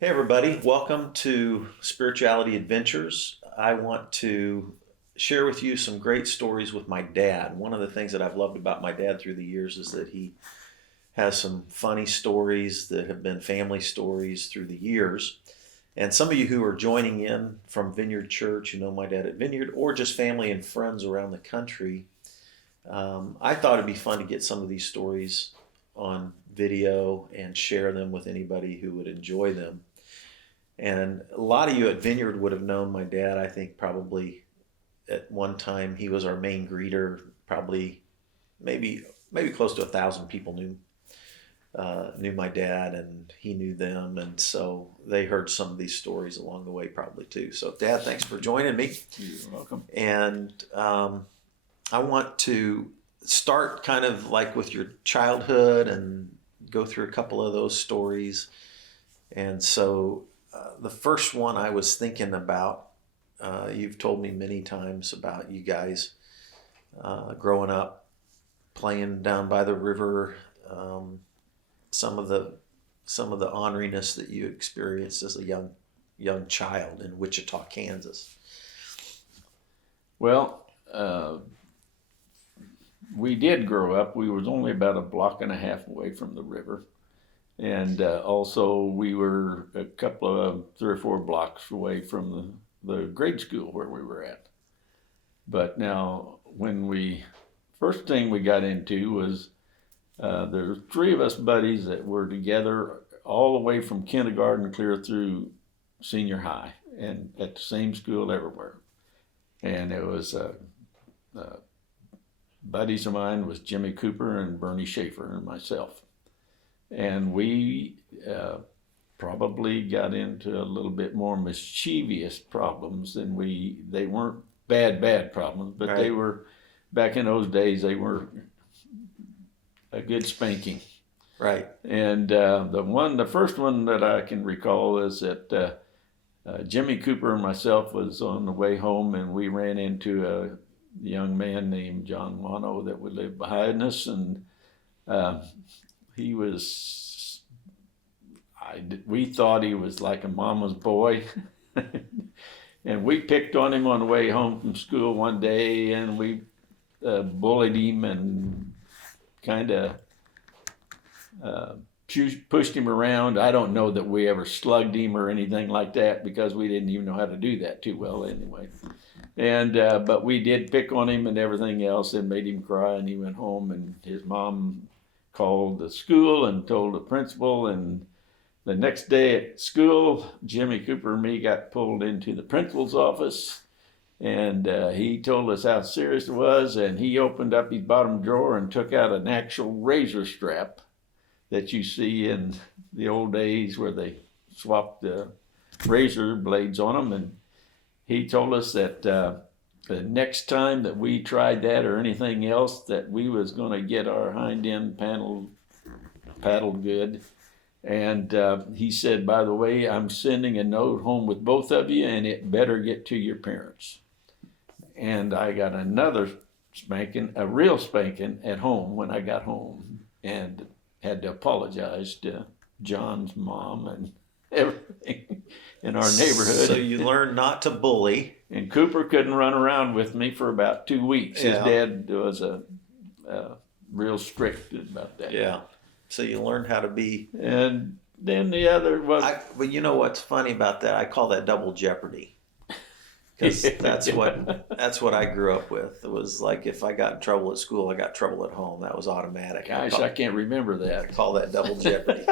Hey, everybody, welcome to Spirituality Adventures. I want to share with you some great stories with my dad. One of the things that I've loved about my dad through the years is that he has some funny stories that have been family stories through the years. And some of you who are joining in from Vineyard Church, you know my dad at Vineyard, or just family and friends around the country, I thought it'd be fun to get some of these stories on video and share them with anybody who would enjoy them. And a lot of you at Vineyard would have known my dad. I think probably at one time he was our main greeter. Probably, maybe close to 1,000 people knew my dad, and he knew them, and so they heard some of these stories along the way, probably too. So, Dad, thanks for joining me. You're welcome. And I want to start kind of like with your childhood and go through a couple of those stories. And so the first one I was thinking about, you've told me many times about you guys growing up, playing down by the river, some of the orneriness that you experienced as a young child in Wichita, Kansas. Well, we did grow up. We was only about a block and a half away from the river. And also we were a couple of 3 or 4 blocks away from the grade school where we were at. But now first thing we got into was there were 3 of us buddies that were together all the way from kindergarten clear through senior high and at the same school everywhere. And it was buddies of mine was Jimmy Cooper and Bernie Schaefer and myself. And we probably got into a little bit more mischievous problems than they weren't bad problems, but Right. They were, back in those days, they were a good spanking. Right. And the first one that I can recall is that Jimmy Cooper and myself was on the way home, and we ran into a young man named John Wano that would live behind us, and we thought he was like a mama's boy. And we picked on him on the way home from school one day, and we bullied him and kind of pushed him around. I don't know that we ever slugged him or anything like that, because we didn't even know how to do that too well anyway. And but we did pick on him and everything else, and made him cry, and he went home, and his mom called the school and told the principal. And the next day at school, Jimmy Cooper and me got pulled into the principal's office, and he told us how serious it was, and he opened up his bottom drawer and took out an actual razor strap that you see in the old days where they swapped the razor blades on them. And he told us that the next time that we tried that or anything else, that we was going to get our hind end paddled good. And he said, by the way, I'm sending a note home with both of you, and it better get to your parents. And I got another spanking, a real spanking, at home when I got home, and had to apologize to John's mom and everything in our neighborhood. So you learned not to bully. And Cooper couldn't run around with me for about 2 weeks. Yeah. His dad was a real strict about that. Yeah. So you learned how to be. And then the other was. But you know what's funny about that? I call that double jeopardy. Because that's what I grew up with. It was like if I got in trouble at school, I got trouble at home. That was automatic. Gosh, I can't remember that. I call that double jeopardy.